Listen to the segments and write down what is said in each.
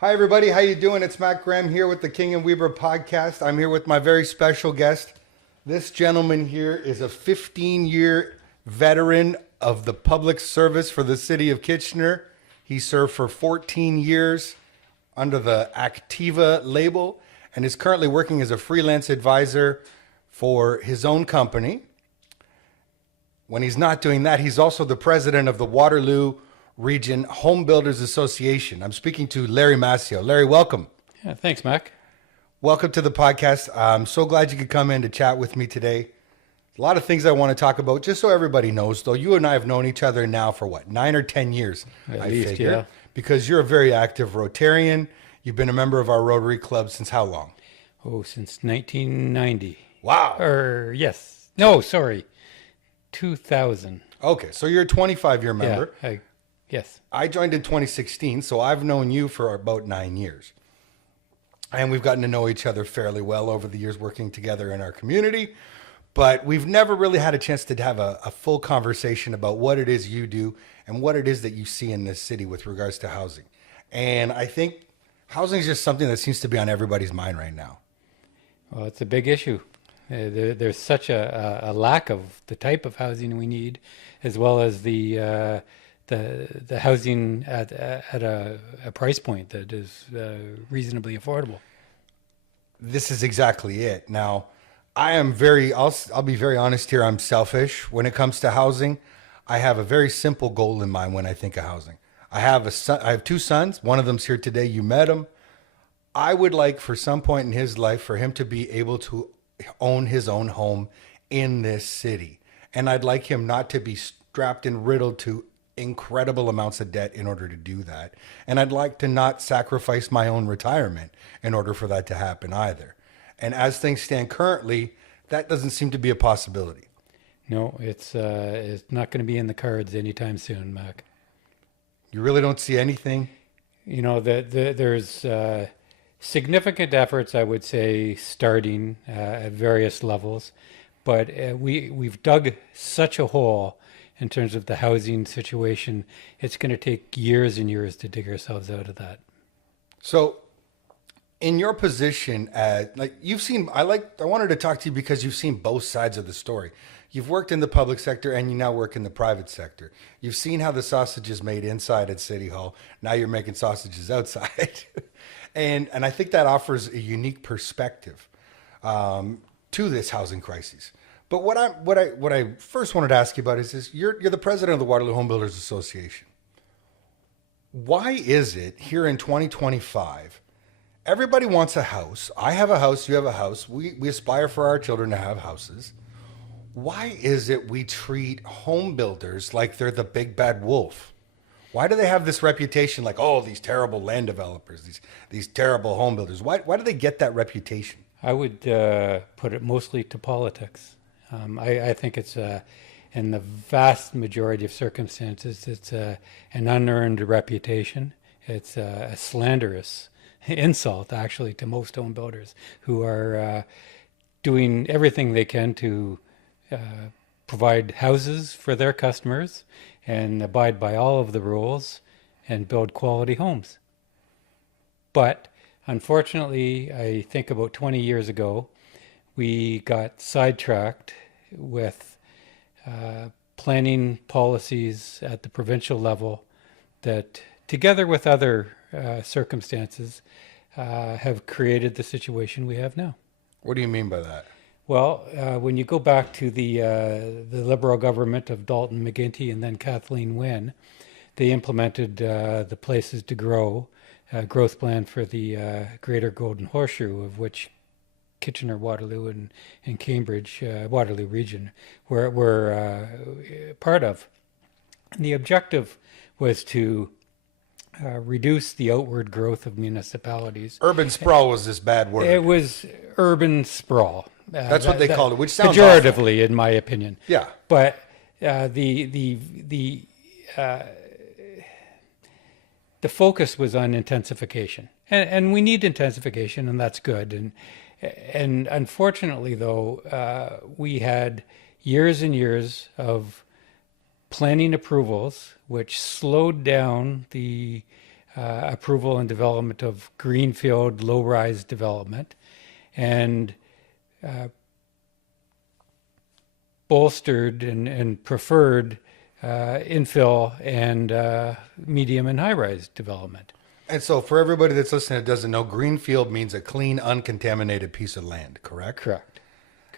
Hi everybody, how you doing? It's Matt Graham here with the King and Weber podcast. I'm here with my very special guest. This gentleman here is a 15-year veteran of the public service for the city of Kitchener. He served for 14 years under the Activa label and is currently working as a freelance advisor for his own company. When he's not doing that, he's also the president of the Waterloo Region Home Builders Association. I'm speaking to Larry Masseo. Larry, welcome. Yeah, thanks, Mac. Welcome to the podcast. I'm so glad you could come in to chat with me today. A lot of things I want to talk about, just so everybody knows, though. You and I have known each other now for what, 9 or 10 years, At least, yeah. Because you're a very active Rotarian. You've been a member of our Rotary Club since how long? Oh, since 1990. Wow. Yes. No, sorry. 2000. Okay, so you're a 25-year member. Yeah, yes. I joined in 2016, so I've known you for about 9 years. And we've gotten to know each other fairly well over the years working together in our community. But we've never really had a chance to have a full conversation about what it is you do and what it is that you see in this city with regards to housing. And I think housing is just something that seems to be on everybody's mind right now. Well, it's a big issue. There's such a lack of the type of housing we need, as well as the housing at a price point that is reasonably affordable. This is exactly it. Now, I'll be very honest here. I'm selfish when it comes to housing. I have a very simple goal in mind when I think of housing. I have 2 sons. One of them's here today. You met him. I would like for some point in his life for him to be able to own his own home in this city. And I'd like him not to be strapped and riddled to incredible amounts of debt in order to do that. And I'd like to not sacrifice my own retirement in order for that to happen either. And as things stand currently, that doesn't seem to be a possibility. No, it's not going to be in the cards anytime soon, Mac. You really don't see anything? You know, there's significant efforts, I would say, starting at various levels, but we've dug such a hole in terms of the housing situation. It's going to take years and years to dig ourselves out of that. So, in your position, I wanted to talk to you because you've seen both sides of the story. You've worked in the public sector and you now work in the private sector. You've seen how the sausage is made inside at City Hall. Now you're making sausages outside. And I think that offers a unique perspective to this housing crisis. But what I first wanted to ask you about is this: you're the president of the Waterloo Home Builders Association. Why is it here in 2025, everybody wants a house? I have a house, you have a house. We aspire for our children to have houses. Why is it we treat home builders like they're the big bad wolf? Why do they have this reputation like, oh, these terrible land developers, these terrible home builders? Why do they get that reputation? I would put it mostly to politics. I think it's, in the vast majority of circumstances, it's an unearned reputation. It's a slanderous insult, actually, to most home builders who are doing everything they can to provide houses for their customers and abide by all of the rules and build quality homes. But unfortunately, I think about 20 years ago, we got sidetracked with planning policies at the provincial level that, together with other circumstances, have created the situation we have now. What do you mean by that? Well, when you go back to the Liberal government of Dalton McGuinty and then Kathleen Wynne, they implemented the Places to Grow growth plan for the Greater Golden Horseshoe, of which Kitchener, Waterloo, and Cambridge, Waterloo region, were part of. And the objective was to reduce the outward growth of municipalities. Urban sprawl was this bad word. It was urban sprawl. That's what they called it, which sounds pejoratively, awful. In my opinion. Yeah. But the focus was on intensification, and we need intensification, and that's good. And unfortunately, though, we had years and years of planning approvals, which slowed down the approval and development of greenfield low-rise development, and bolstered and preferred infill and medium and high-rise development. And so, for everybody that's listening that doesn't know, greenfield means a clean, uncontaminated piece of land, correct? Correct.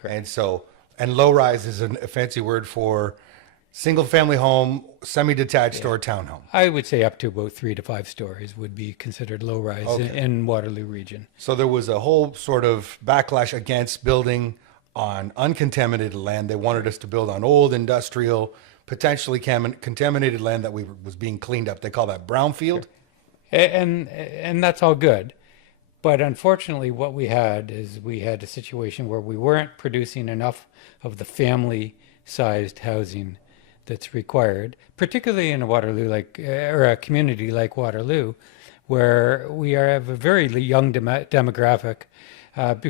And so, and low rise is a fancy word for single family home, semi detached, or townhome. I would say up to about 3 to 5 stories would be considered low-rise in Waterloo region. So there was a whole sort of backlash against building on uncontaminated land. They wanted us to build on old industrial, potentially contaminated land that was being cleaned up. They call that brownfield. And that's all good. But unfortunately, what we had a situation where we weren't producing enough of the family-sized housing that's required, particularly in a Waterloo or a community like Waterloo, where we have a very young demographic,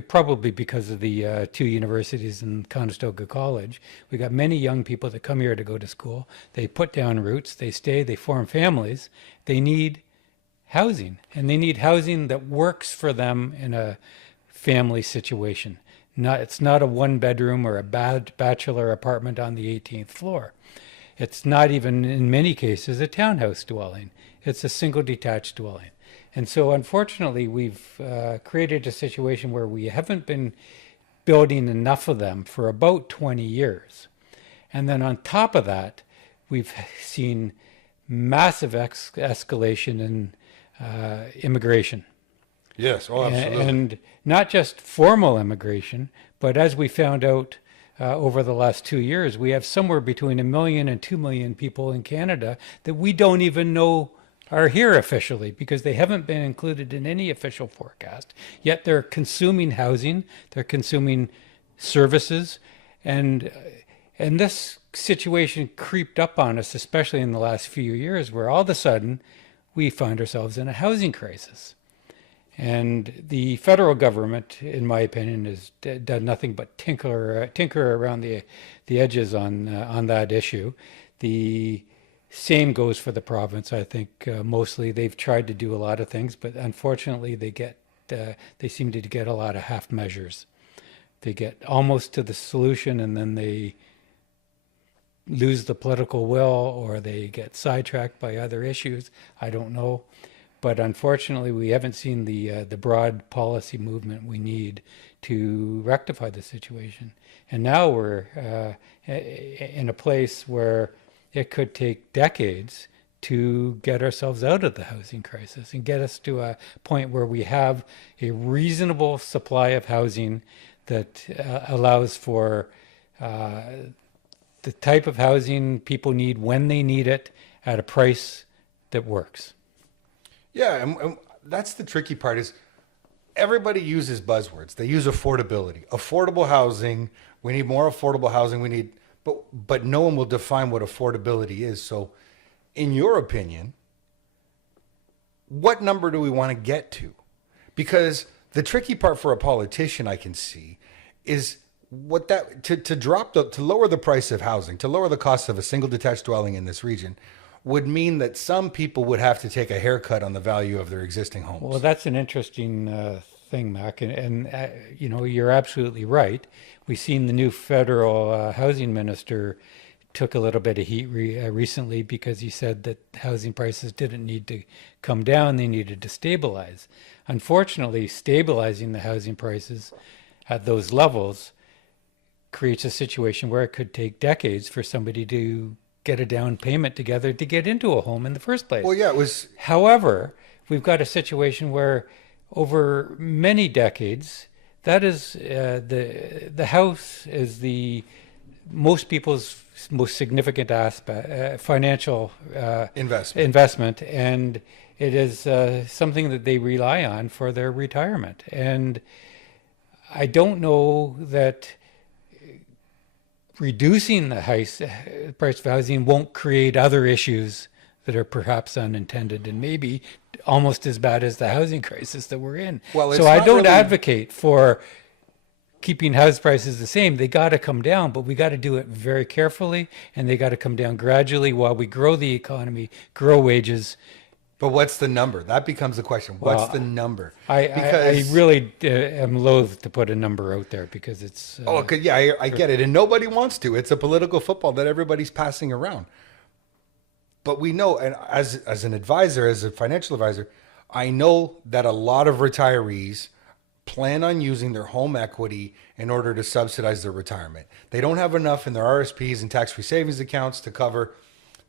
probably because of the 2 universities and Conestoga College. We got many young people that come here to go to school. They put down roots, they stay, they form families. They need housing, and they need housing that works for them in a family situation. It's not a 1-bedroom or a bachelor apartment on the 18th floor. It's not even, in many cases, a townhouse dwelling. It's a single detached dwelling. And so, unfortunately, we've created a situation where we haven't been building enough of them for about 20 years. And then on top of that, we've seen massive escalation in immigration. Yes, oh, absolutely. And not just formal immigration, but as we found out over the last 2 years, we have somewhere between 1 million and 2 million people in Canada that we don't even know are here officially because they haven't been included in any official forecast. Yet they're consuming housing, they're consuming services, and this situation creeped up on us, especially in the last few years, where all of a sudden we find ourselves in a housing crisis. And the federal government, in my opinion, has done nothing but tinker around the edges on that issue. The same goes for the province. I think mostly they've tried to do a lot of things, but unfortunately they seem to get a lot of half measures. They get almost to the solution and then they lose the political will, or they get sidetracked by other issues. I don't know. But unfortunately, we haven't seen the broad policy movement we need to rectify the situation. And now we're in a place where it could take decades to get ourselves out of the housing crisis and get us to a point where we have a reasonable supply of housing that allows for the type of housing people need when they need it at a price that works. Yeah, and that's the tricky part is everybody uses buzzwords. They use affordability, affordable housing. We need more affordable housing. We need, but no one will define what affordability is. So, in your opinion, what number do we want to get to? Because the tricky part for a politician, I can see, is what that to lower the price of housing, to lower the cost of a single detached dwelling in this region, would mean that some people would have to take a haircut on the value of their existing homes. Well, that's an interesting thing, Mac, and you know, you're absolutely right. We've seen the new federal housing minister took a little bit of heat recently because he said that housing prices didn't need to come down, they needed to stabilize. Unfortunately, stabilizing the housing prices at those levels creates a situation where it could take decades for somebody to get a down payment together to get into a home in the first place. Well, yeah, it was. However, we've got a situation where over many decades, that is the house is the most people's most significant aspect, financial investment, and it is something that they rely on for their retirement. And I don't know that reducing the price of housing won't create other issues that are perhaps unintended and maybe almost as bad as the housing crisis that we're in. Well, so I don't advocate for keeping house prices the same. They got to come down, but we got to do it very carefully, and they got to come down gradually while we grow the economy, grow wages, But what's the number? That becomes the question. What's the number? I really am loath to put a number out there because it's Oh, okay, yeah, I get it, and nobody wants to. It's a political football that everybody's passing around. But we know, and as an advisor, as a financial advisor, I know that a lot of retirees plan on using their home equity in order to subsidize their retirement. They don't have enough in their RSPs and tax-free savings accounts to cover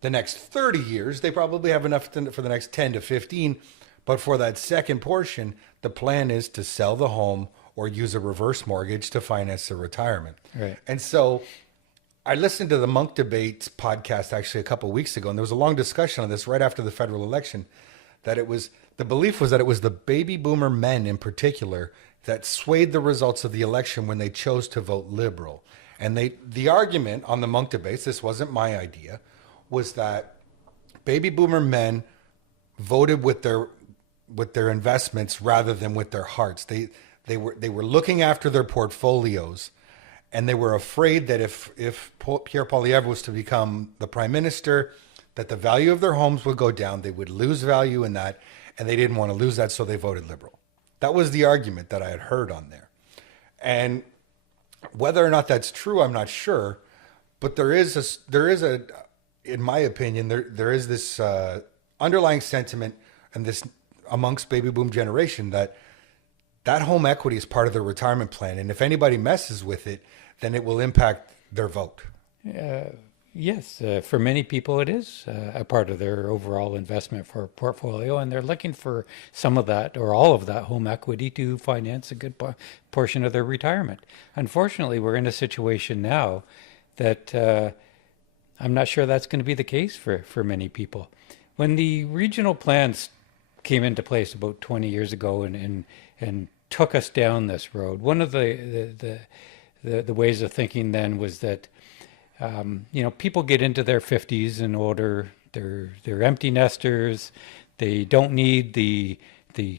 the next 30 years. They probably have enough for the next 10 to 15. But for that second portion, the plan is to sell the home or use a reverse mortgage to finance their retirement. Right. And so I listened to the Monk Debates podcast actually a couple of weeks ago, and there was a long discussion on this right after the federal election, that it was, the belief was that it was the baby boomer men in particular that swayed the results of the election when they chose to vote liberal. And the argument on the Monk Debates, this wasn't my idea, was that baby boomer men voted with their investments rather than with their hearts. They were looking after their portfolios, and they were afraid that if Pierre Poilievre was to become the prime minister, that the value of their homes would go down. They would lose value in that, and they didn't want to lose that, so they voted liberal. That was the argument that I had heard on there. And whether or not that's true, I'm not sure. But there is a, in my opinion, there is this underlying sentiment and this amongst baby boom generation that home equity is part of their retirement plan. And if anybody messes with it, then it will impact their vote. Yes, for many people it is a part of their overall investment for portfolio, and they're looking for some of that or all of that home equity to finance a good portion of their retirement. Unfortunately, we're in a situation now that I'm not sure that's going to be the case for many people. When the regional plans came into place about 20 years ago and took us down this road, one of the ways of thinking then was that people get into their 50s and older, they're empty nesters, they don't need the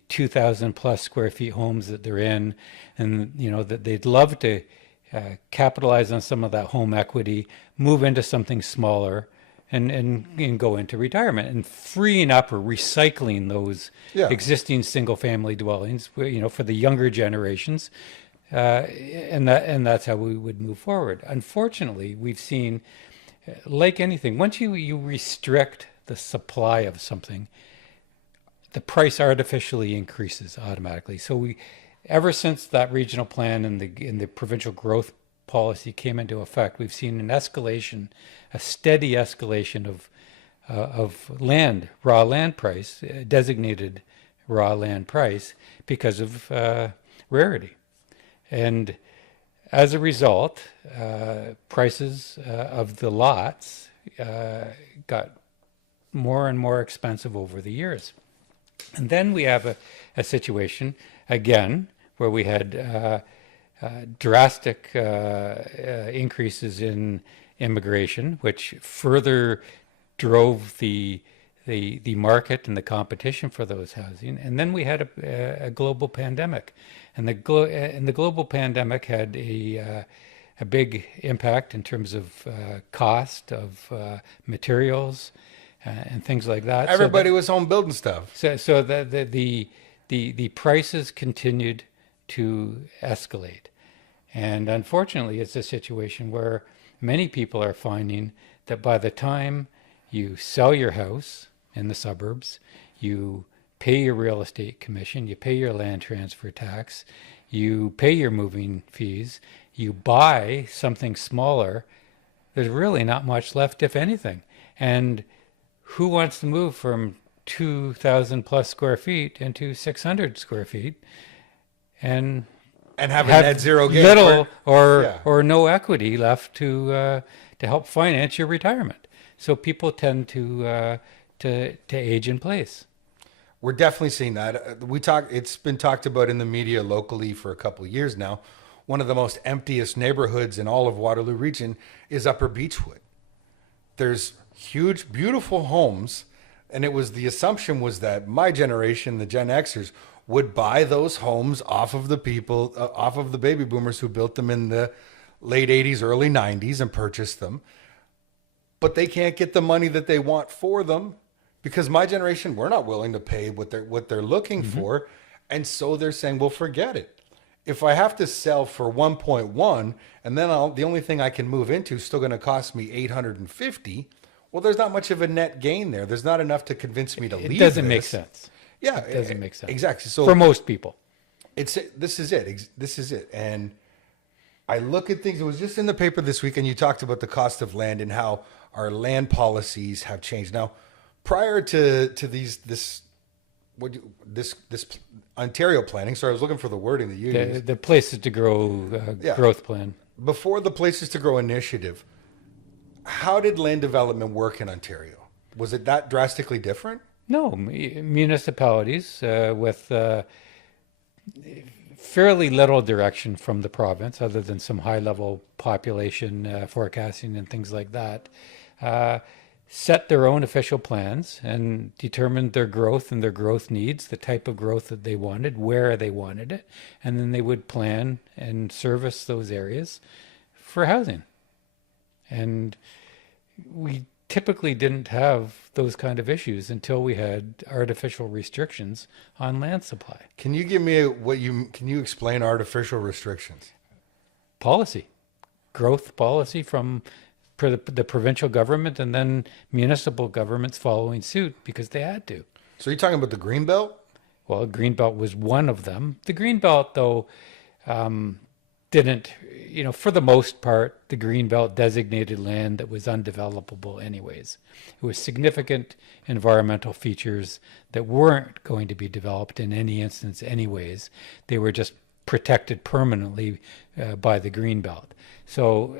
2,000 plus square feet homes that they're in, and that they'd love to capitalize on some of that home equity, move into something smaller, and go into retirement, and freeing up or recycling those existing single family dwellings, for the younger generations. And that's how we would move forward. Unfortunately, we've seen, like anything, once you restrict the supply of something, the price artificially increases automatically. So ever since that regional plan and the provincial growth policy came into effect, we've seen an escalation, a steady escalation of land, raw land price, designated raw land price, because of rarity. And as a result, prices of the lots got more and more expensive over the years. And then we have a situation, again, where we had drastic increases in immigration, which further drove the market and the competition for those housing. And then we had a global pandemic. And the global pandemic had a big impact in terms of cost of materials and things like that. Everybody was home building stuff. So the prices continued to escalate. And unfortunately, it's a situation where many people are finding that by the time you sell your house in the suburbs, you pay your real estate commission, you pay your land transfer tax, you pay your moving fees, you buy something smaller, there's really not much left, if anything. And who wants to move from 2,000 plus square feet into 600 square feet and have a net zero gain, little or no equity left to help finance your retirement? So people tend to age in place. We're definitely seeing that. It's been talked about in the media locally for a couple of years now. One of the most emptiest neighborhoods in all of Waterloo region is Upper Beechwood. There's huge, beautiful homes, and the assumption was that my generation, the Gen Xers, would buy those homes off of the people, off of the baby boomers who built them in the late 80s, early 90s and purchased them. But they can't get the money that they want for them because my generation, we're not willing to pay what they're looking for, and so they're saying, well, forget it. If I have to sell for 1.1, and then the only thing I can move into is still going to cost me 850, well, there's not much of a net gain there. There's not enough to convince me to leave. It doesn't this. make sense. Yeah, It doesn't make sense. Exactly. So for most people. this is it. This is it. And I look at things. It was just in the paper this week, and you talked about the cost of land and how our land policies have changed. Now, prior to this Ontario planning. Sorry, I was looking for the wording that you used. The places to grow growth plan. Before the Places to Grow initiative, how did land development work in Ontario? Was it that drastically different? No, municipalities with fairly little direction from the province, other than some high-level population forecasting and things like that, set their own official plans and determined their growth and their growth needs, the type of growth that they wanted, where they wanted it, and then they would plan and service those areas for housing. And we typically didn't have those kind of issues until we had artificial restrictions on land supply. Can you give me can you explain artificial restrictions? Policy, growth policy from the provincial government, and then municipal governments following suit because they had to. So you're talking about the Greenbelt? Well, Greenbelt was one of them. The Greenbelt, though, didn't, for the most part, the Greenbelt designated land that was undevelopable anyways. It was significant environmental features that weren't going to be developed in any instance anyways. They were just protected permanently by the Greenbelt. So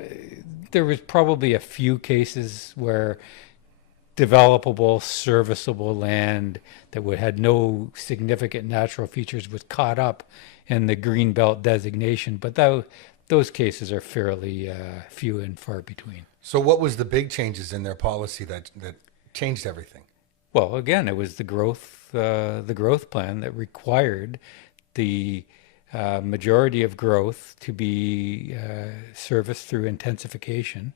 there was probably a few cases where developable, serviceable land that had no significant natural features was caught up in the Greenbelt designation, but those cases are fairly few and far between. So what was the big changes in their policy that changed everything? Well, again, it was the growth plan that required the majority of growth to be serviced through intensification,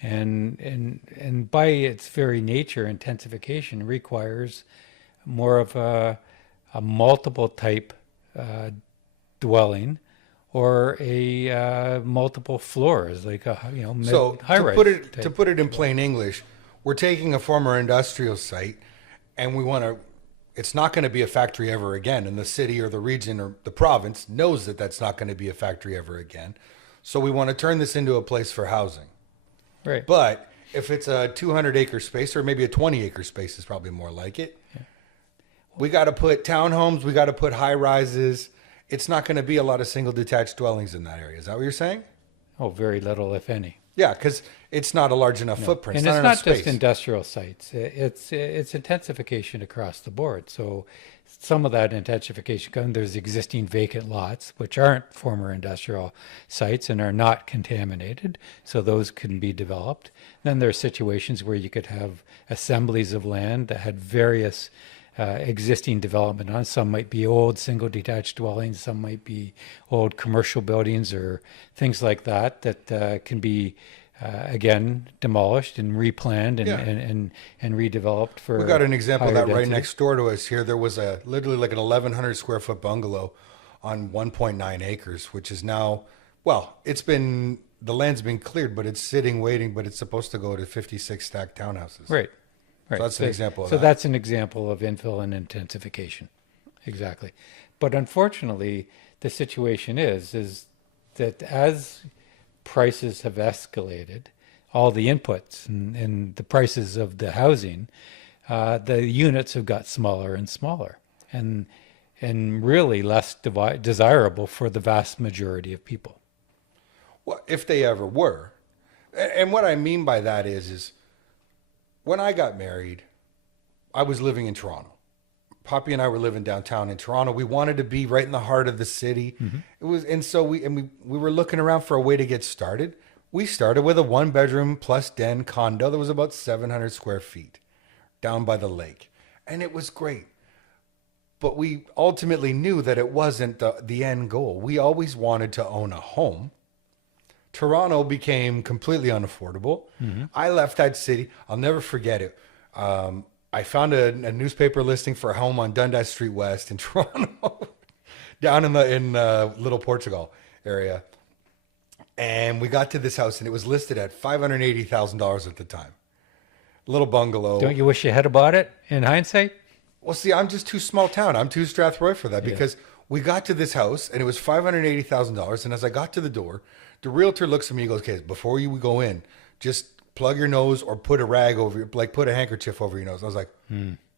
and by its very nature, intensification requires more of a multiple type dwelling, or a multiple floors, like a So high-rise. to put it in plain English, we're taking a former industrial site, and we want to. It's not going to be a factory ever again, and the city or the region or the province knows that that's not going to be a factory ever again. So we want to turn this into a place for housing. Right. But if it's a 200-acre space, or maybe a 20-acre space is probably more like it, we got to put townhomes, we got to put high-rises. It's not going to be a lot of single detached dwellings in that area. Is that what you're saying? Oh, very little, if any. Yeah, because it's not a large enough footprint. And It's it's not not enough just space. industrial sites. It's intensification across the board. So some of that intensification, there's existing vacant lots, which aren't former industrial sites and are not contaminated. So those can be developed. Then there are situations where you could have assemblies of land that had various existing development on. Some might be old single detached dwellings, some might be old commercial buildings or things like that can be again demolished and replanned and redeveloped for. We got an example of higher that right density. next door to us here. There was literally like an 1,100 square foot bungalow on 1.9 acres, which is now, the land's been cleared, but it's sitting waiting, but it's supposed to go to 56 stacked townhouses. Right. Right. So that's an example of so that. that's an example of infill and intensification. Exactly. But unfortunately, the situation is that as prices have escalated, all the inputs and the prices of the housing, the units have got smaller and smaller and really less desirable for the vast majority of people. Well, if they ever were. And what I mean by that is when I got married, I was living in Toronto. Poppy and I were living downtown in Toronto. We wanted to be right in the heart of the city. We were looking around for a way to get started. We started with a 1-bedroom plus den condo that was about 700 square feet down by the lake. And it was great. But we ultimately knew that it wasn't the end goal. We always wanted to own a home. Toronto became completely unaffordable. I left that city. I'll never forget it. I I found a newspaper listing for a home on Dundas Street West in Toronto, down in Little Portugal area. And we got to this house, and it was listed at $580,000 at the time. Little bungalow. Don't you wish you had bought it in hindsight? Well, see, I'm just too small town. I'm too Strathroy for that because we got to this house, and it was $580,000. And as I got to the door, the realtor looks at me and goes, okay, before you go in, just plug your nose or put a rag over your, like put a handkerchief over your nose. I was like,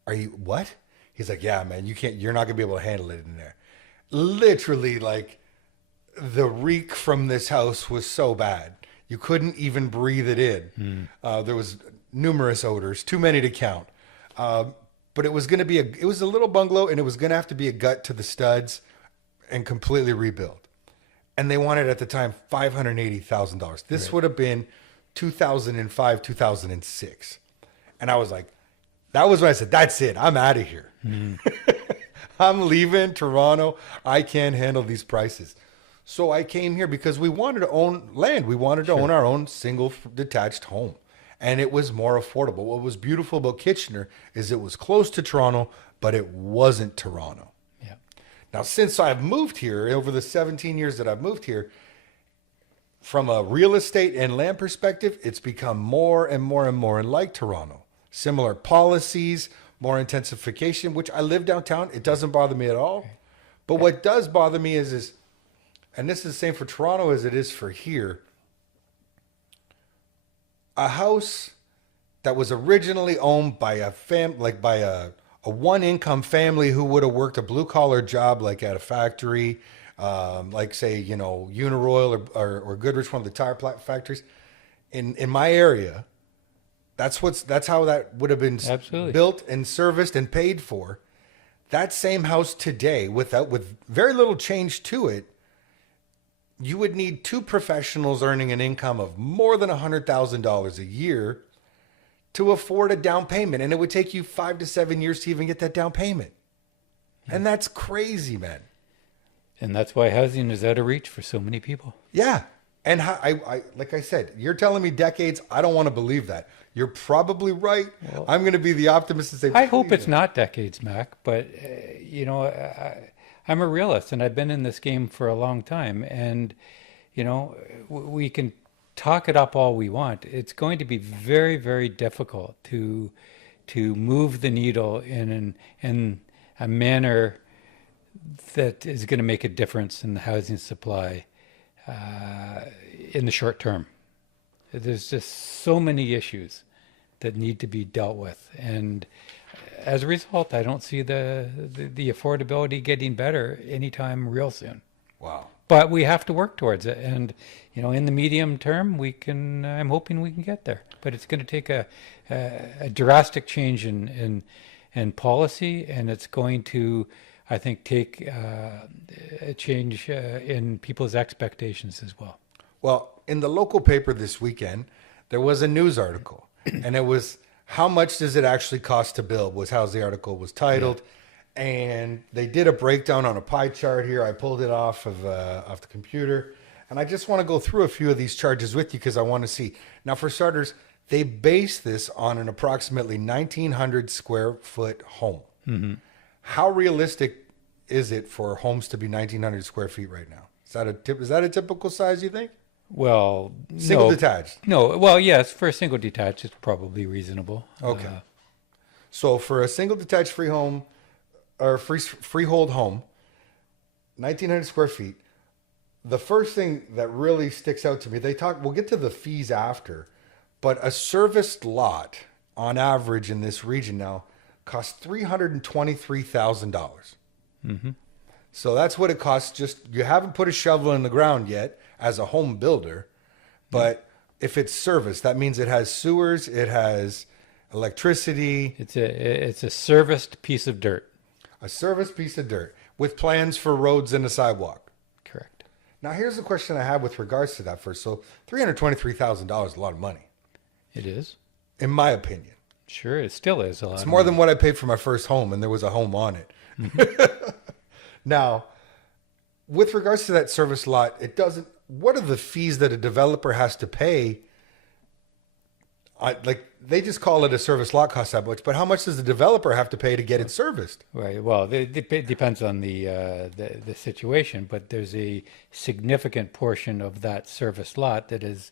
are you, what? He's like, yeah, man, you're not gonna be able to handle it in there. Literally, like the reek from this house was so bad. You couldn't even breathe it in. There was numerous odors, too many to count. But it was going to be it was a little bungalow, and it was going to have to be a gut to the studs and completely rebuilt. And they wanted at the time $580,000. This would have been 2005, 2006. And I was like, that was when I said, that's it. I'm out of here. I'm leaving Toronto. I can't handle these prices. So I came here because we wanted to own land. We wanted to own our own single detached home. And it was more affordable. What was beautiful about Kitchener is it was close to Toronto, but it wasn't Toronto. Yeah. Now, since I've moved here, over the 17 years that I've moved here, from a real estate and land perspective, it's become more and more and more like Toronto. Similar policies, more intensification, which I live downtown. It doesn't bother me at all. But what does bother me is, and this is the same for Toronto as it is for here, a house that was originally owned by a one income family who would have worked a blue collar job like at a factory, like say, Uniroyal or Goodrich, one of the tire factories in my area. That's how that would have been Absolutely. built and serviced and paid for. That same house today, with very little change to it, you would need two professionals earning an income of more than $100,000 a year to afford a down payment. And it would take you 5 to 7 years to even get that down payment. And that's crazy, man. And that's why housing is out of reach for so many people. Yeah. And I like I said, you're telling me decades. I don't want to believe that. You're probably right. Well, I'm going to be the optimist and say, I hope it's not decades, Mac, but I'm a realist, and I've been in this game for a long time. And, we can talk it up all we want. It's going to be very, very difficult to move the needle in a manner that is going to make a difference in the housing supply in the short term. There's just so many issues that need to be dealt with. And as a result, I don't see the affordability getting better anytime real soon. Wow. But we have to work towards it. And, in the medium term, I'm hoping we can get there. But it's going to take a drastic change in policy, and it's going to, I think, take a change in people's expectations as well. Well, in the local paper this weekend, there was a news article, and it was how much does it actually cost to build was how the article was titled. Yeah. And they did a breakdown on a pie chart here. I pulled it off the computer, and I just want to go through a few of these charges with you because I want to see. Now, for starters, they base this on an approximately 1,900 square foot home. Mm-hmm. How realistic is it for homes to be 1,900 square feet right now? Is that a typical size, you think? Well, single detached. No, well, yes, for a single detached, it's probably reasonable. Okay. So for a single detached free home or freehold home, 1,900 square feet, the first thing that really sticks out to me, we'll get to the fees after, but a serviced lot on average in this region now costs $323,000. Mm-hmm. So that's what it costs. You haven't put a shovel in the ground yet as a home builder, but if it's serviced, that means it has sewers, it has electricity. It's a serviced piece of dirt. A serviced piece of dirt with plans for roads and a sidewalk. Correct. Now here's the question I have with regards to that first. So $323,000 is a lot of money. It is. In my opinion. Sure, it still is a lot. It's more than what I paid for my first home, and there was a home on it. Mm-hmm. Now, with regards to that service lot, what are the fees that a developer has to pay like they just call it a service lot cost that much, but how much does the developer have to pay to get it serviced? Right. Well, it depends on the situation, but there's a significant portion of that service lot that is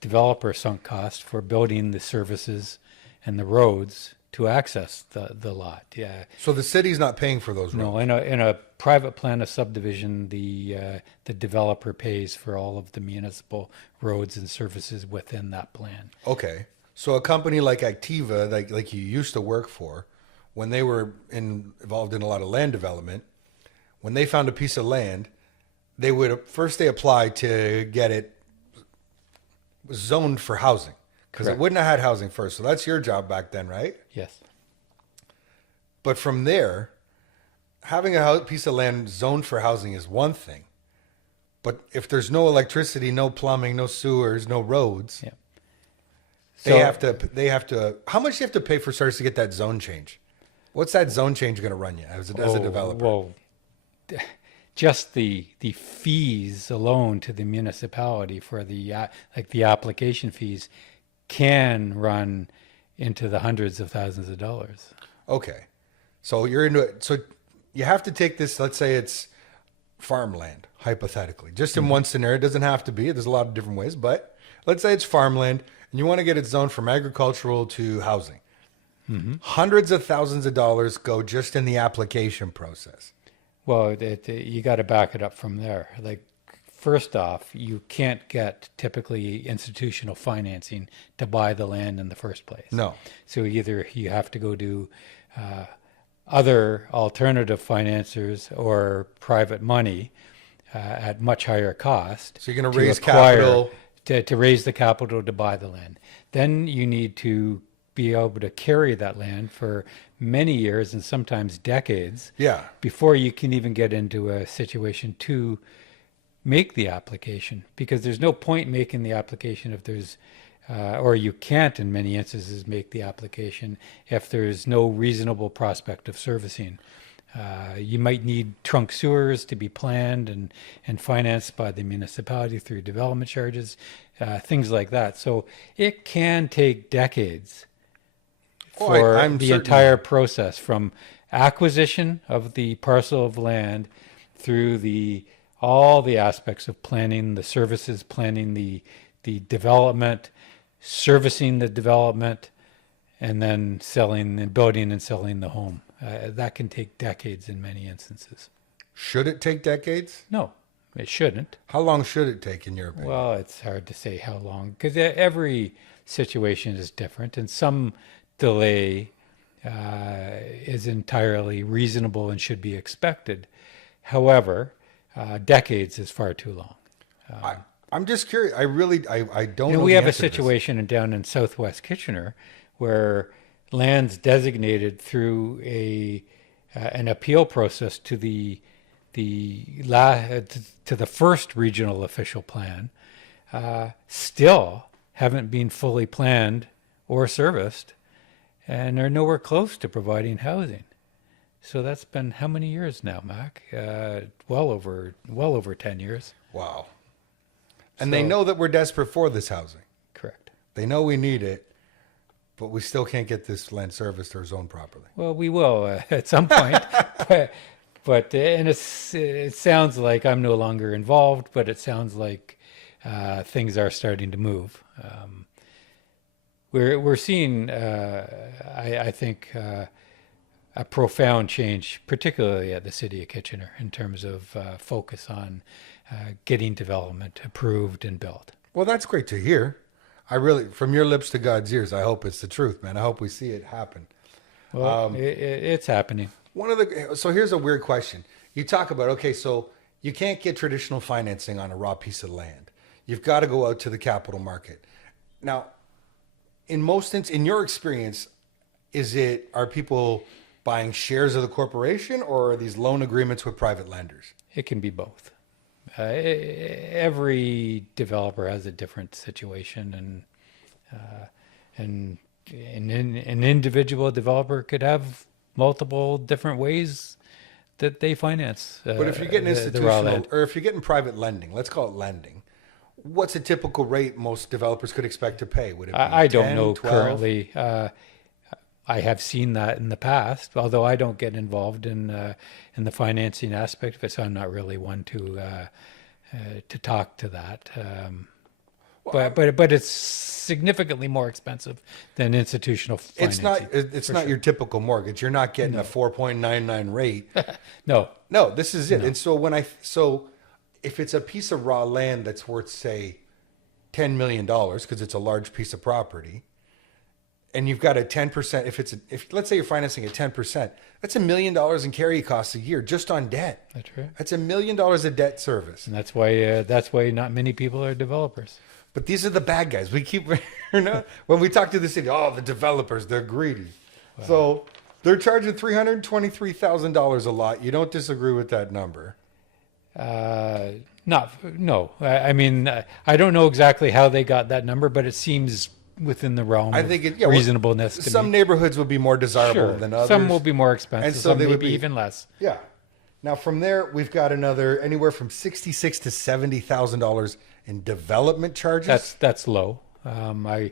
developer sunk cost for building the services and the roads to access the lot. Yeah. So the city's not paying for those roads. No, in a private plan of subdivision, the developer pays for all of the municipal roads and services within that plan. Okay. So a company like Activa, like you used to work for, when they were involved in a lot of land development, when they found a piece of land, they apply to get it zoned for housing because it Correct. wouldn't have had housing first. So that's your job back then, right? Yes. But from there, having a piece of land zoned for housing is one thing. But if there's no electricity, no plumbing, no sewers, no roads, Yeah. they have to. How much do you have to pay for starters to get that zone change? What's that zone change going to run you as a developer? Well, just the fees alone to the municipality for the application fees can run into the hundreds of thousands of dollars. Okay, so you're into it. So you have to take this. Let's say it's farmland, hypothetically, just in one scenario. It doesn't have to be. There's a lot of different ways, but let's say it's farmland, and you want to get it zoned from agricultural to housing. Hundreds of thousands of dollars go just in the application process. Well, you got to back it up from there. Like, first off, you can't get typically institutional financing to buy the land in the first place. No. So either you have to go to other alternative financiers or private money at much higher cost. So you're going to raise capital. To raise the capital to buy the land. Then you need to be able to carry that land for many years and sometimes decades Yeah. before you can even get into a situation to make the application, because there's no point making the application if there's or you can't in many instances make the application if there's no reasonable prospect of servicing. You might need trunk sewers to be planned and financed by the municipality through development charges, things like that. So it can take decades for I'm the certain. entire process, from acquisition of the parcel of land through all the aspects of planning the services, planning the development, servicing the development, and then selling and building and selling the home. That can take decades in many instances. Should it take decades? No, it shouldn't. How long should it take, in your opinion? Well, it's hard to say how long, because every situation is different, and some delay is entirely reasonable and should be expected. However, decades is far too long. I'm just curious. I don't know. We the have a answer to this. situation down in Southwest Kitchener where land's designated through an appeal process to the first regional official plan, still haven't been fully planned or serviced, and are nowhere close to providing housing. So that's been how many years now, Mac? Well over 10 years. Wow. And they know that we're desperate for this housing. Correct. They know we need it, but we still can't get this land serviced or zoned properly. Well, we will at some point, but and it sounds like I'm no longer involved, but it sounds like things are starting to move. We're seeing, I think, a profound change, particularly at the City of Kitchener, in terms of focus on getting development approved and built. Well, that's great to hear. I really, from your lips to God's ears, I hope it's the truth, man. I hope we see it happen. Well, it's happening. So here's a weird question. You talk about, okay, so you can't get traditional financing on a raw piece of land. You've got to go out to the capital market. Now, in your experience, are people buying shares of the corporation, or are these loan agreements with private lenders? It can be both. Every developer has a different situation, and an individual developer could have multiple different ways that they finance. But if you're getting the raw institutional, land. or if you're getting private lending, let's call it lending. what's a typical rate most developers could expect to pay? Would it be I don't 10, know 12? currently. I have seen that in the past, although I don't get involved in the financing aspect of it, so I'm not really one to talk to that. But it's significantly more expensive than institutional financing. It's not your typical mortgage. You're not getting a 4.99 rate. No, No, this is it. And so if it's a piece of raw land that's worth, say, $10 million because it's a large piece of property, and you've got a 10%, if let's say you're financing at 10%, that's $1 million in carry costs a year just on debt. that's right. That's $1 million of debt service. And that's why not many people are developers. But these are the bad guys. We keep when we talk to the city, the developers, they're greedy. Wow. So they're charging $323,000 a lot. You don't disagree with that number? No. I mean, I don't know exactly how they got that number, but it seems within the realm of reasonableness. Some neighborhoods would be more desirable than others. Some will be more expensive, and so some they would maybe be even less. Yeah. Now from there, we've got anywhere from $66,000 to $70,000 in development charges. That's low. I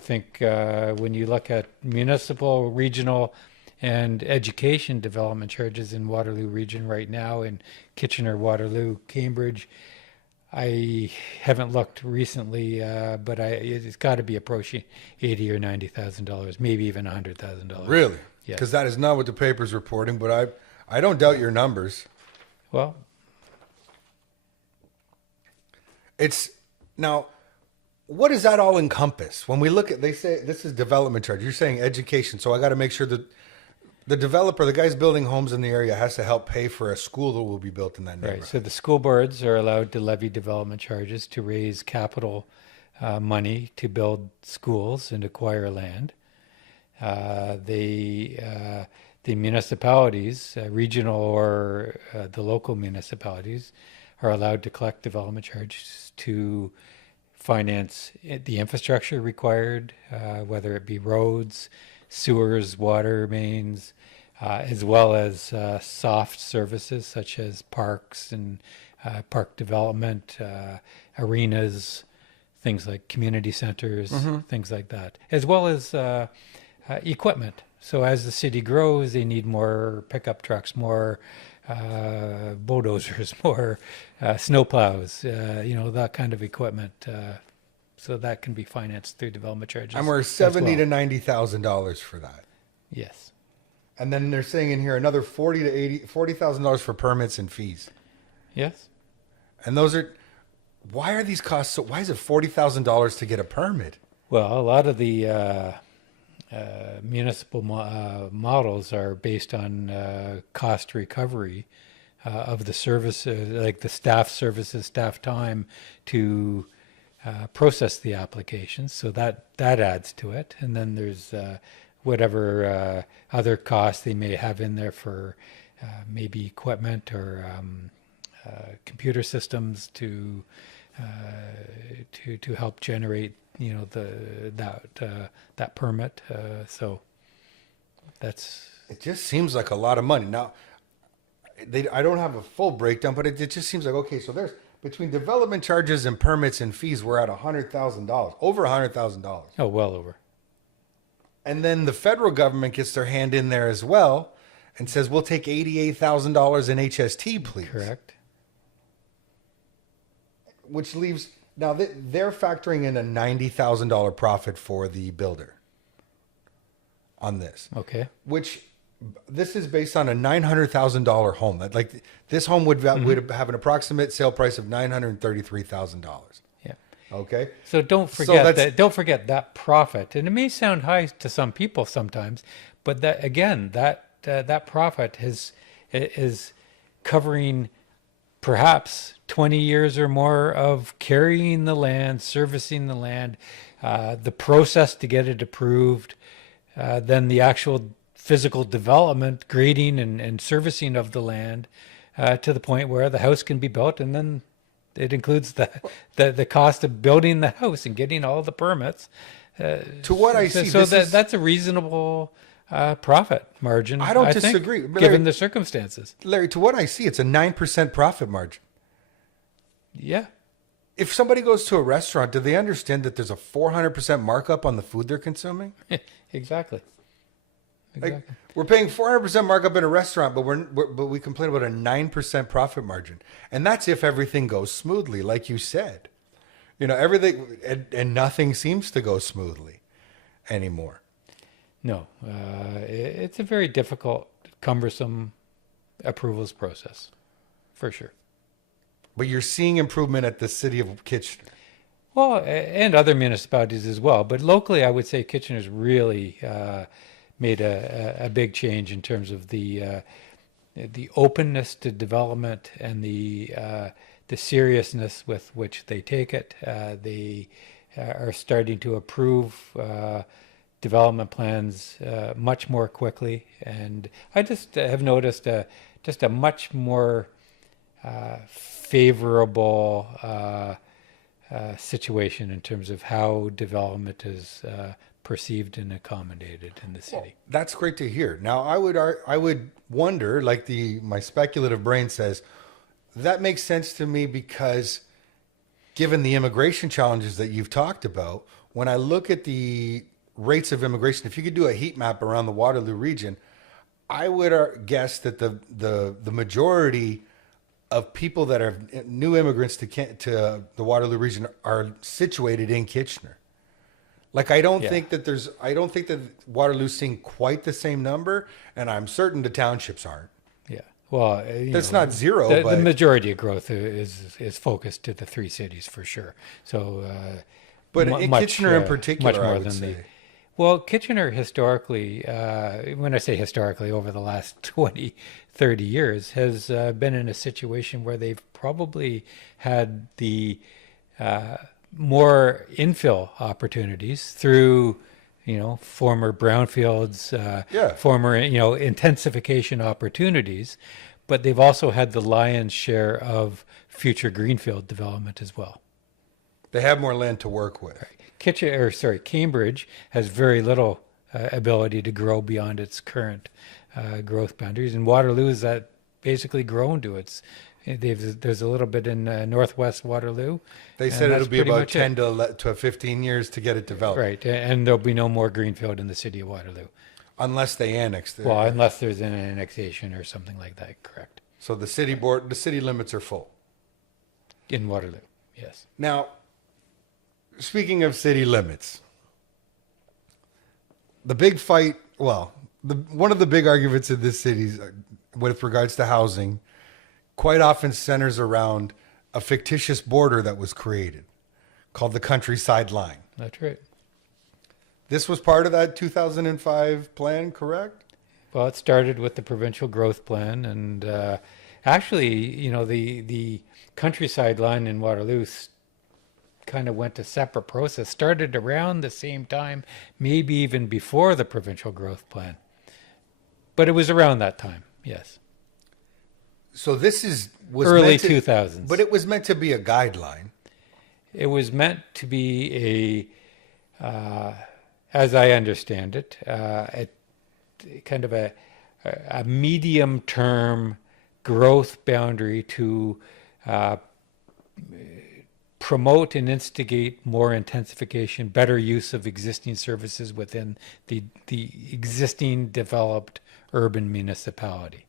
think when you look at municipal, regional, and education development charges in Waterloo region right now, in Kitchener, Waterloo, Cambridge, I haven't looked recently, but it's got to be approaching $80,000 or $90,000, maybe even $100,000. Really? Yeah. Because that is not what the paper's reporting, but I don't doubt your numbers. Well, now, what does that all encompass? When we look at, they say this is development charge. You're saying education, so I got to make sure that the developer, the guy's building homes in the area, has to help pay for a school that will be built in that neighborhood. right. So the school boards are allowed to levy development charges to raise capital money to build schools and acquire land. The municipalities, regional or the local municipalities, are allowed to collect development charges to finance the infrastructure required, whether it be roads, sewers, water mains, as well as soft services such as parks and park development, arenas, things like community centers, things like that, as well as equipment. So as the city grows, they need more pickup trucks, more bulldozers, more snowplows, that kind of equipment. So that can be financed through development charges. And we're $70,000 to $90,000 for that. Yes. And then they're saying in here another $40,000 for permits and fees. Yes. And why are these costs why is it $40,000 to get a permit? Well, a lot of the municipal models are based on cost recovery of the service, like the staff services, staff time to process the applications. So that adds to it. And then there's whatever other costs they may have in there for maybe equipment or computer systems to help generate that permit. So that's. It just seems like a lot of money. Now, I don't have a full breakdown, but it just seems like, okay, so there's between development charges and permits and fees, we're at $100,000, over $100,000. Oh, well over. And then the federal government gets their hand in there as well and says, we'll take $88,000 in HST, please. Correct. Which leaves, now they're factoring in a $90,000 profit for the builder on this. Okay. Which, this is based on a $900,000 home. Like this home would have an approximate sale price of $933,000. Yeah. Okay. So don't forget that. Don't forget that profit, and it may sound high to some people sometimes, but that again, that profit is covering perhaps 20 years or more of carrying the land, servicing the land, the process to get it approved, then the actual physical development, grading and servicing of the land to the point where the house can be built, and then it includes the cost of building the house and getting all the permits. To what I see, that's a reasonable profit margin. I don't disagree, think, given the circumstances. Larry, to what I see, it's a 9% profit margin. Yeah. if somebody goes to a restaurant, do they understand that there's a 400% markup on the food they're consuming? Exactly. Like we're paying 400% markup in a restaurant, but but we complain about a 9% profit margin, and that's if everything goes smoothly, like you said. You know, everything and nothing seems to go smoothly anymore. No, it's a very difficult, cumbersome approvals process, for sure. But you're seeing improvement at the city of Kitchener. Well, and other municipalities as well. But locally, I would say Kitchener's really made a big change in terms of the openness to development and the seriousness with which they take it. They are starting to approve development plans much more quickly, and I just have noticed just a much more favorable situation in terms of how development is perceived and accommodated in the city. Well, that's great to hear. Now, I would wonder, like my speculative brain says, that makes sense to me because given the immigration challenges that you've talked about, when I look at the rates of immigration, if you could do a heat map around the Waterloo region, I would guess that the majority of people that are new immigrants to the Waterloo region are situated in Kitchener. Like I don't think that Waterloo's seeing quite the same number, and I'm certain the townships aren't. Yeah. Well, that's not zero, the but majority of growth is focused to the three cities for sure. So, but in Kitchener in particular, much more I would than say. Well, Kitchener historically, when I say historically, over the last 20, 30 years, has been in a situation where they've probably had the more infill opportunities through, former brownfields, former, intensification opportunities, but they've also had the lion's share of future greenfield development as well. They have more land to work with. Right. Cambridge has very little ability to grow beyond its current growth boundaries, and Waterloo is that basically grown to its. There's a little bit in northwest Waterloo. They said it'll be about 10 to 15 years to get it developed. Right, and there'll be no more greenfield in the city of Waterloo. Unless they annex it. Well, unless there's an annexation or something like that, correct. So the city limits are full. In Waterloo, yes. Now, speaking of city limits, the big fight, one of the big arguments in this city with regards to housing quite often centers around a fictitious border that was created called the Countryside Line. That's right. This was part of that 2005 plan, correct? Well, it started with the provincial growth plan, and actually, the Countryside Line in Waterloo kind of went a separate process, started around the same time, maybe even before the provincial growth plan. But it was around that time, yes. So this was early 2000s. But it was meant to be a guideline. It was meant to be as I understand it, kind of a medium-term growth boundary to promote and instigate more intensification, better use of existing services within the existing developed urban municipality,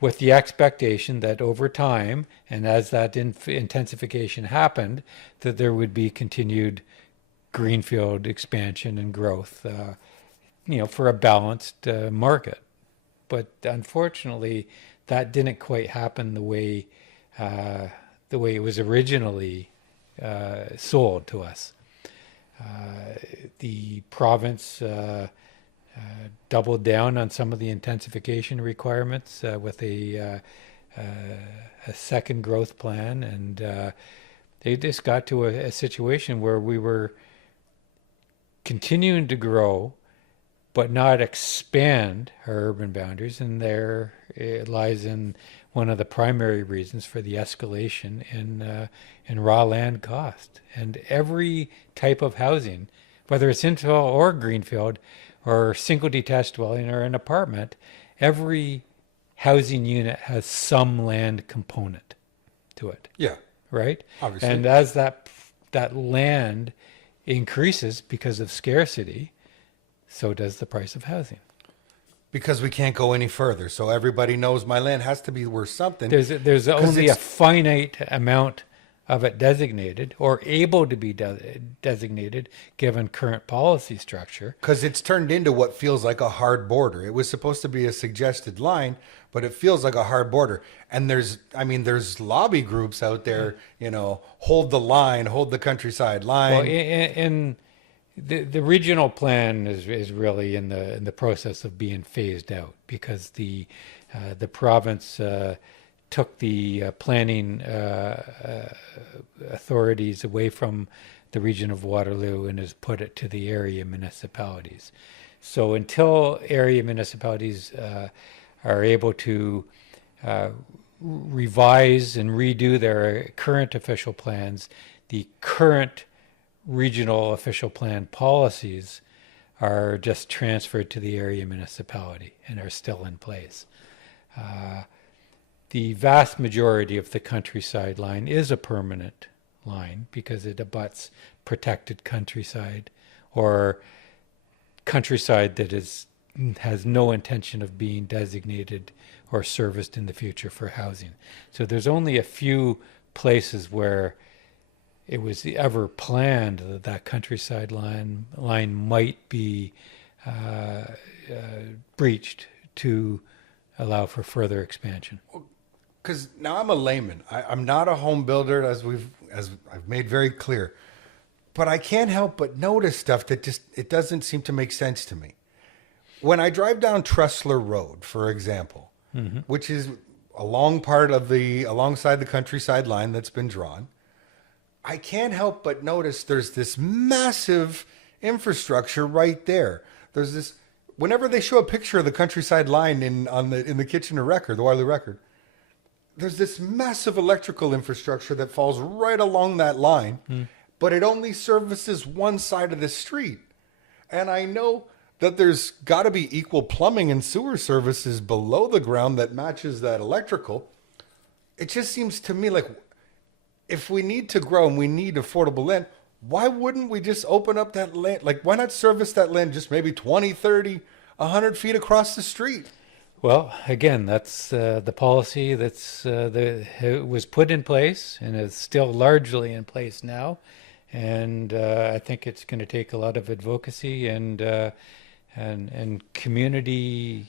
with the expectation that over time, and as that intensification happened, that there would be continued greenfield expansion and growth, for a balanced market. But unfortunately, that didn't quite happen the way it was originally sold to us. The province doubled down on some of the intensification requirements with a second growth plan, and they just got to a situation where we were continuing to grow but not expand our urban boundaries, and there it lies in one of the primary reasons for the escalation in raw land cost. And every type of housing, whether it's infill or greenfield or single detached dwelling or an apartment, every housing unit has some land component to it. Yeah. right? Obviously. And as that land increases because of scarcity, so does the price of housing. Because we can't go any further. So everybody knows my land has to be worth something. There's 'Cause only a it's- finite amount of it designated or able to be designated given current policy structure. Because it's turned into what feels like a hard border. It was supposed to be a suggested line, but it feels like a hard border. And there's lobby groups out there, hold the line, hold the countryside line. Well, in the regional plan is really in the process of being phased out because the province took the planning authorities away from the region of Waterloo and has put it to the area municipalities. So until area municipalities are able to revise and redo their current official plans, the current regional official plan policies are just transferred to the area municipality and are still in place. The vast majority of the countryside line is a permanent line because it abuts protected countryside or countryside that has no intention of being designated or serviced in the future for housing. So there's only a few places where it was ever planned that countryside line might be breached to allow for further expansion. Because now I'm a layman. I'm not a home builder, as I've made very clear. But I can't help but notice stuff that it doesn't seem to make sense to me. When I drive down Tressler Road, for example, which is a long part of alongside the countryside line that's been drawn, I can't help but notice there's this massive infrastructure right there. There's this. Whenever they show a picture of the countryside line in the Kitchener record, the Waterloo record, there's this massive electrical infrastructure that falls right along that line, but it only services one side of the street. And I know that there's got to be equal plumbing and sewer services below the ground that matches that electrical. It just seems to me like if we need to grow and we need affordable land, why wouldn't we just open up that land? Like, why not service that land just maybe 20, 30, 100 feet across the street? Well, again, that's the policy that was put in place and is still largely in place now. And I think it's going to take a lot of advocacy and community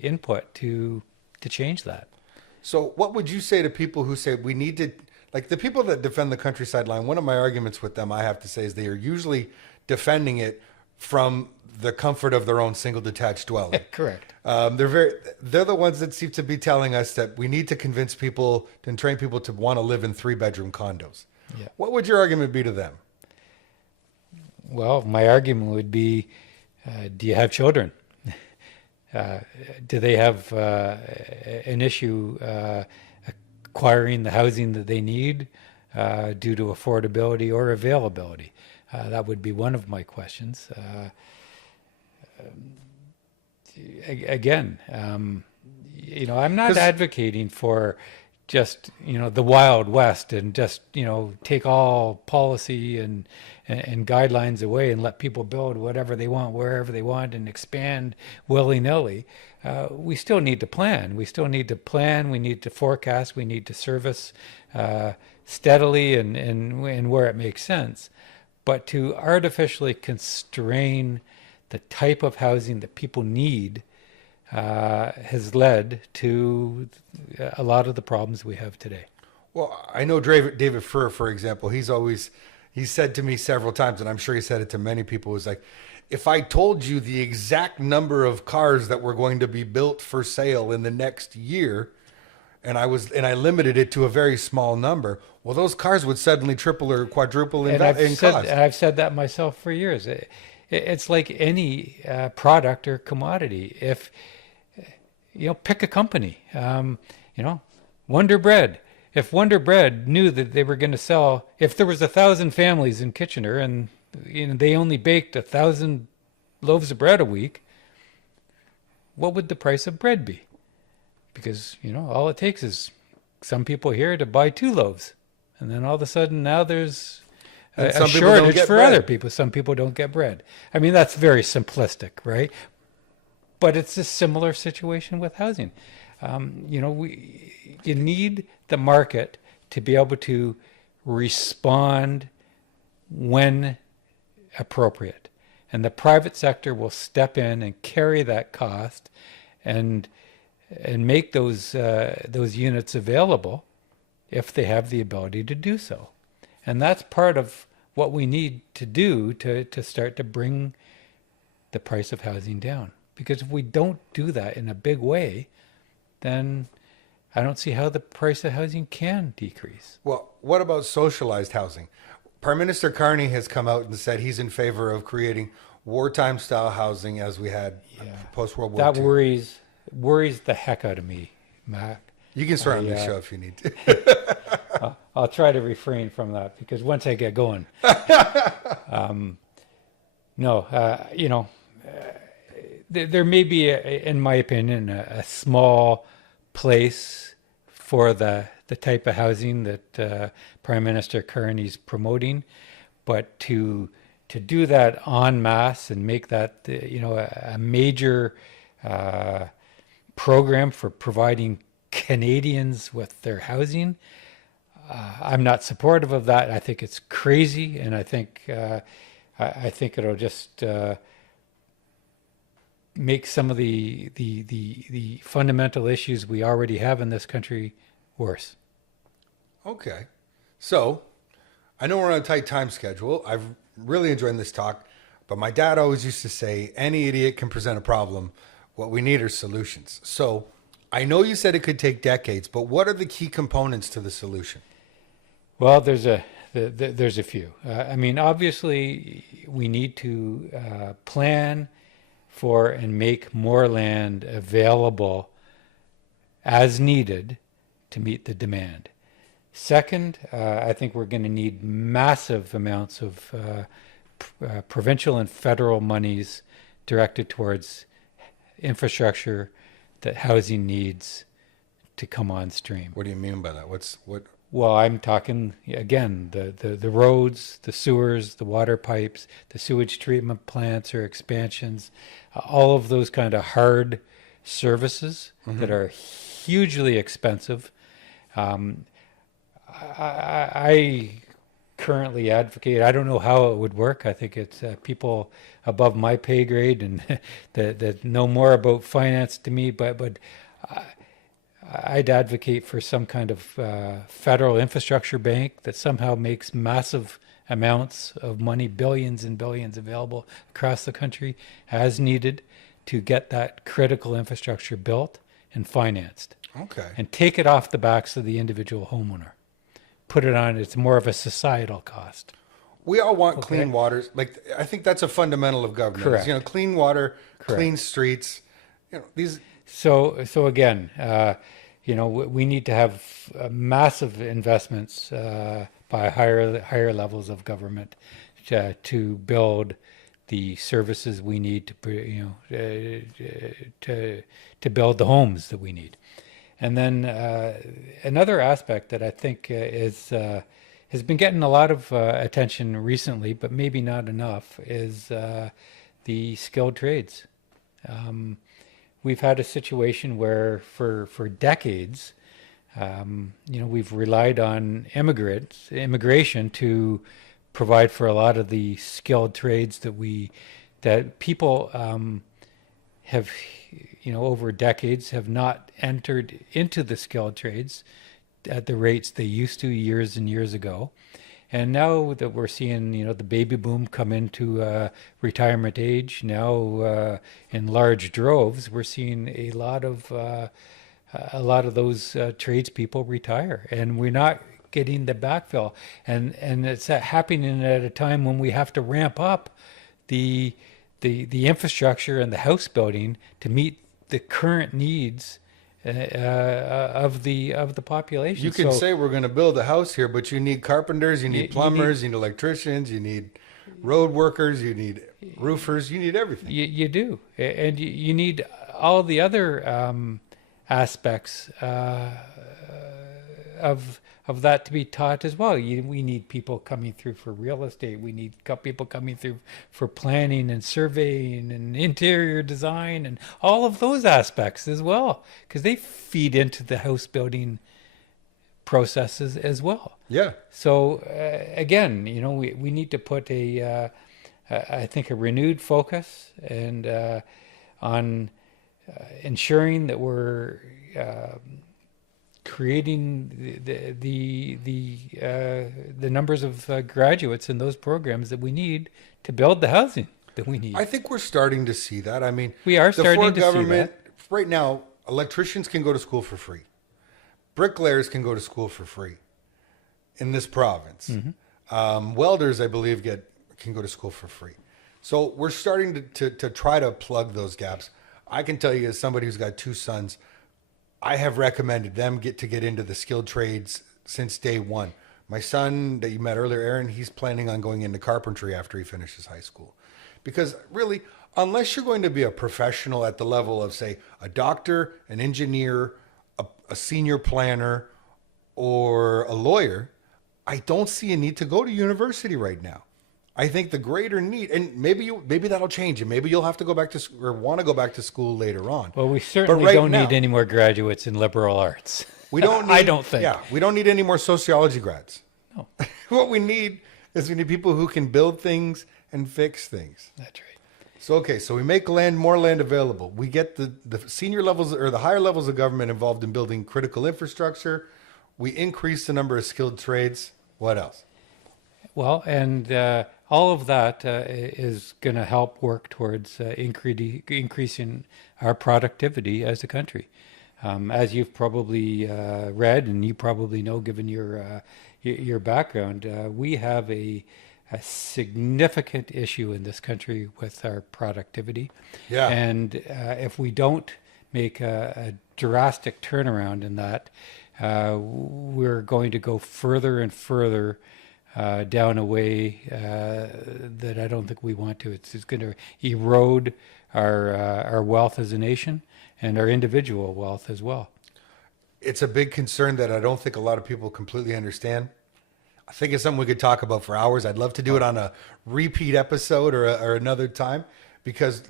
input to change that. So what would you say to people who say we need to, like the people that defend the countryside line, one of my arguments with them, I have to say, is they are usually defending it from the comfort of their own single detached dwelling. Correct. They're the ones that seem to be telling us that we need to convince people and train people to want to live in 3-bedroom condos. Yeah. What would your argument be to them? Well, my argument would be, do you have children? Do they have an issue acquiring the housing that they need due to affordability or availability? That would be one of my questions. Again, I'm not advocating for just, the Wild West and just, take all policy and guidelines away and let people build whatever they want, wherever they want, and expand willy-nilly. We still need to plan. We need to forecast. We need to service steadily and where it makes sense. But to artificially constrain the type of housing that people need has led to a lot of the problems we have today. Well, I know David Furr, for example, he's said to me several times, and I'm sure he said it to many people, was like, if I told you the exact number of cars that were going to be built for sale in the next year, and I limited it to a very small number, well, those cars would suddenly triple or quadruple in cost. And I've said that myself for years. It's like any product or commodity. If pick a company. Wonder Bread. If Wonder Bread knew that they were going to sell, if there was 1,000 families in Kitchener and they only baked 1,000 loaves of bread a week, what would the price of bread be? Because all it takes is some people here to buy 2 loaves and then all of a sudden now there's And a some people don't shortage get for bread. other people. Some people don't get bread. I mean, that's very simplistic, right? But it's a similar situation with housing. You need the market to be able to respond when appropriate. And the private sector will step in and carry that cost and make those units available if they have the ability to do so. And that's part of what we need to do to start to bring the price of housing down. Because if we don't do that in a big way, then I don't see how the price of housing can decrease. Well, what about socialized housing? Prime Minister Carney has come out and said he's in favor of creating wartime style housing as we had post World War That II. worries the heck out of me, Mac. You can swear on the show if you need to. I'll try to refrain from that because once I get going, there may be, in my opinion, a small place for the type of housing that Prime Minister Carney's promoting, but to do that en masse and make that a major program for providing Canadians with their housing, I'm not supportive of that. I think it's crazy, and I think it'll just make some of the fundamental issues we already have in this country worse. Okay. So, I know we're on a tight time schedule. I've really enjoyed this talk, but my dad always used to say, any idiot can present a problem. What we need are solutions. So, I know you said it could take decades, but what are the key components to the solution? Well, there's a few. I mean, obviously, we need to plan for and make more land available as needed to meet the demand. Second, I think we're going to need massive amounts of provincial and federal monies directed towards infrastructure that housing needs to come on stream. What do you mean by that? What? Well, I'm talking, again, the roads, the sewers, the water pipes, the sewage treatment plants or expansions, all of those kind of hard services that are hugely expensive. I currently advocate, I don't know how it would work. I think it's people above my pay grade and that know more about finance to me, but I'd advocate for some kind of federal infrastructure bank that somehow makes massive amounts of money, billions and billions available across the country as needed to get that critical infrastructure built and financed. Okay. And take it off the backs of the individual homeowner. Put it on, it's more of a societal cost. We all want clean water. Like, I think that's a fundamental of government. Correct. You know, clean water, Correct. clean streets. You know, these. So again, we need to have massive investments by higher levels of government to build the services we need to build the homes that we need. And then another aspect that I think has been getting a lot of attention recently, but maybe not enough, is the skilled trades. We've had a situation where for decades, we've relied on immigration to provide for a lot of the skilled trades that people have, over decades have not entered into the skilled trades at the rates they used to years and years ago. And now that we're seeing, the baby boom come into retirement age, now in large droves, we're seeing a lot of those tradespeople retire, and we're not getting the backfill. And it's happening at a time when we have to ramp up the infrastructure and the house building to meet the current needs of the population. You can say we're going to build a house here, but you need carpenters, you need plumbers, you need electricians, you need road workers, you need roofers, you need everything. You do, and you need all the other aspects of that to be taught as well. We need people coming through for real estate. We need people coming through for planning and surveying and interior design and all of those aspects as well, because they feed into the house building processes as well. Yeah. So again, we need to put I think a renewed focus and on ensuring that we're creating the numbers of graduates in those programs that we need to build the housing that we need. I think we're starting to see that. I mean, We are the starting Ford to see government right now, electricians can go to school for free. Bricklayers can go to school for free in this province. Welders, I believe, can go to school for free. So we're starting to try to plug those gaps. I can tell you, as somebody who's got two sons, I have recommended them get into the skilled trades since day one. My son that you met earlier, Aaron, he's planning on going into carpentry after he finishes high school. Because really, unless you're going to be a professional at the level of, say, a doctor, an engineer, a senior planner, or a lawyer, I don't see a need to go to university right now. I think the greater need, and maybe that'll change, and maybe you'll have to go back to or want to go back to school later on. Well, we certainly right don't now- need any more graduates in liberal arts. We don't. Need, I don't think. Yeah, we don't need any more sociology grads. No. What we need is we need people who can build things and fix things. That's right. So we make more land available. We get the senior levels or the higher levels of government involved in building critical infrastructure. We increase the number of skilled trades. What else? Well, and all of that is going to help work towards increasing our productivity as a country. As you've probably read, and you probably know, given your background, we have a significant issue in this country with our productivity. Yeah. And if we don't make a drastic turnaround in that, we're going to go further and further down a way that I don't think we want to. It's going to erode our wealth as a nation and our individual wealth as well. It's a big concern that I don't think a lot of people completely understand. I think it's something we could talk about for hours. I'd love to do it on a repeat episode or another time, because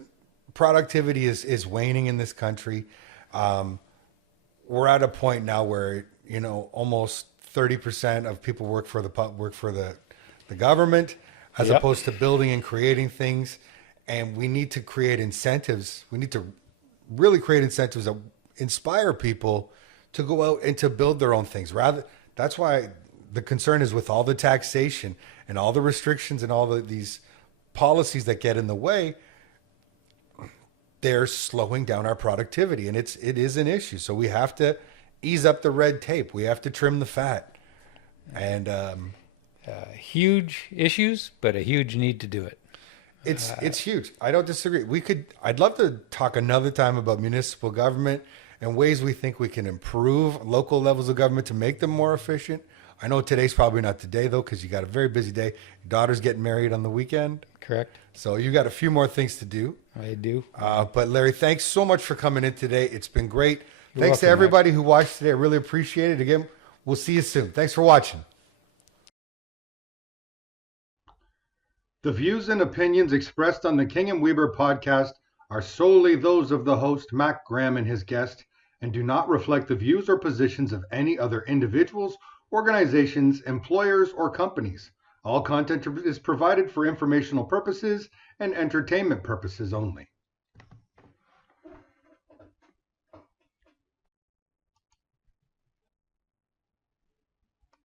productivity is waning in this country. We're at a point now where almost 30% of people work for the government as Yep. opposed to building and creating things. And we need to create incentives. We need to really create incentives that inspire people to go out and to build their own things. That's why the concern is with all the taxation and all the restrictions and all these policies that get in the way, they're slowing down our productivity, and it is an issue. So we have to ease up the red tape. We have to trim the fat, and Huge issues, but a huge need to do it. it's huge. I don't disagree. I'd love to talk another time about municipal government and ways we think we can improve local levels of government to make them more efficient. I know today's probably not the day, though, because you got a very busy day. Your daughter's getting married on the weekend. Correct? So you got a few more things to do. I do. But Larry, thanks so much for coming in today. It's been great. You're Thanks to welcome, everybody who watched today. I really appreciate it. Again, we'll see you soon. Thanks for watching. The views and opinions expressed on the King and Weber podcast are solely those of the host, Mac Graham, and his guest, and do not reflect the views or positions of any other individuals, organizations, employers, or companies. All content is provided for informational purposes and entertainment purposes only.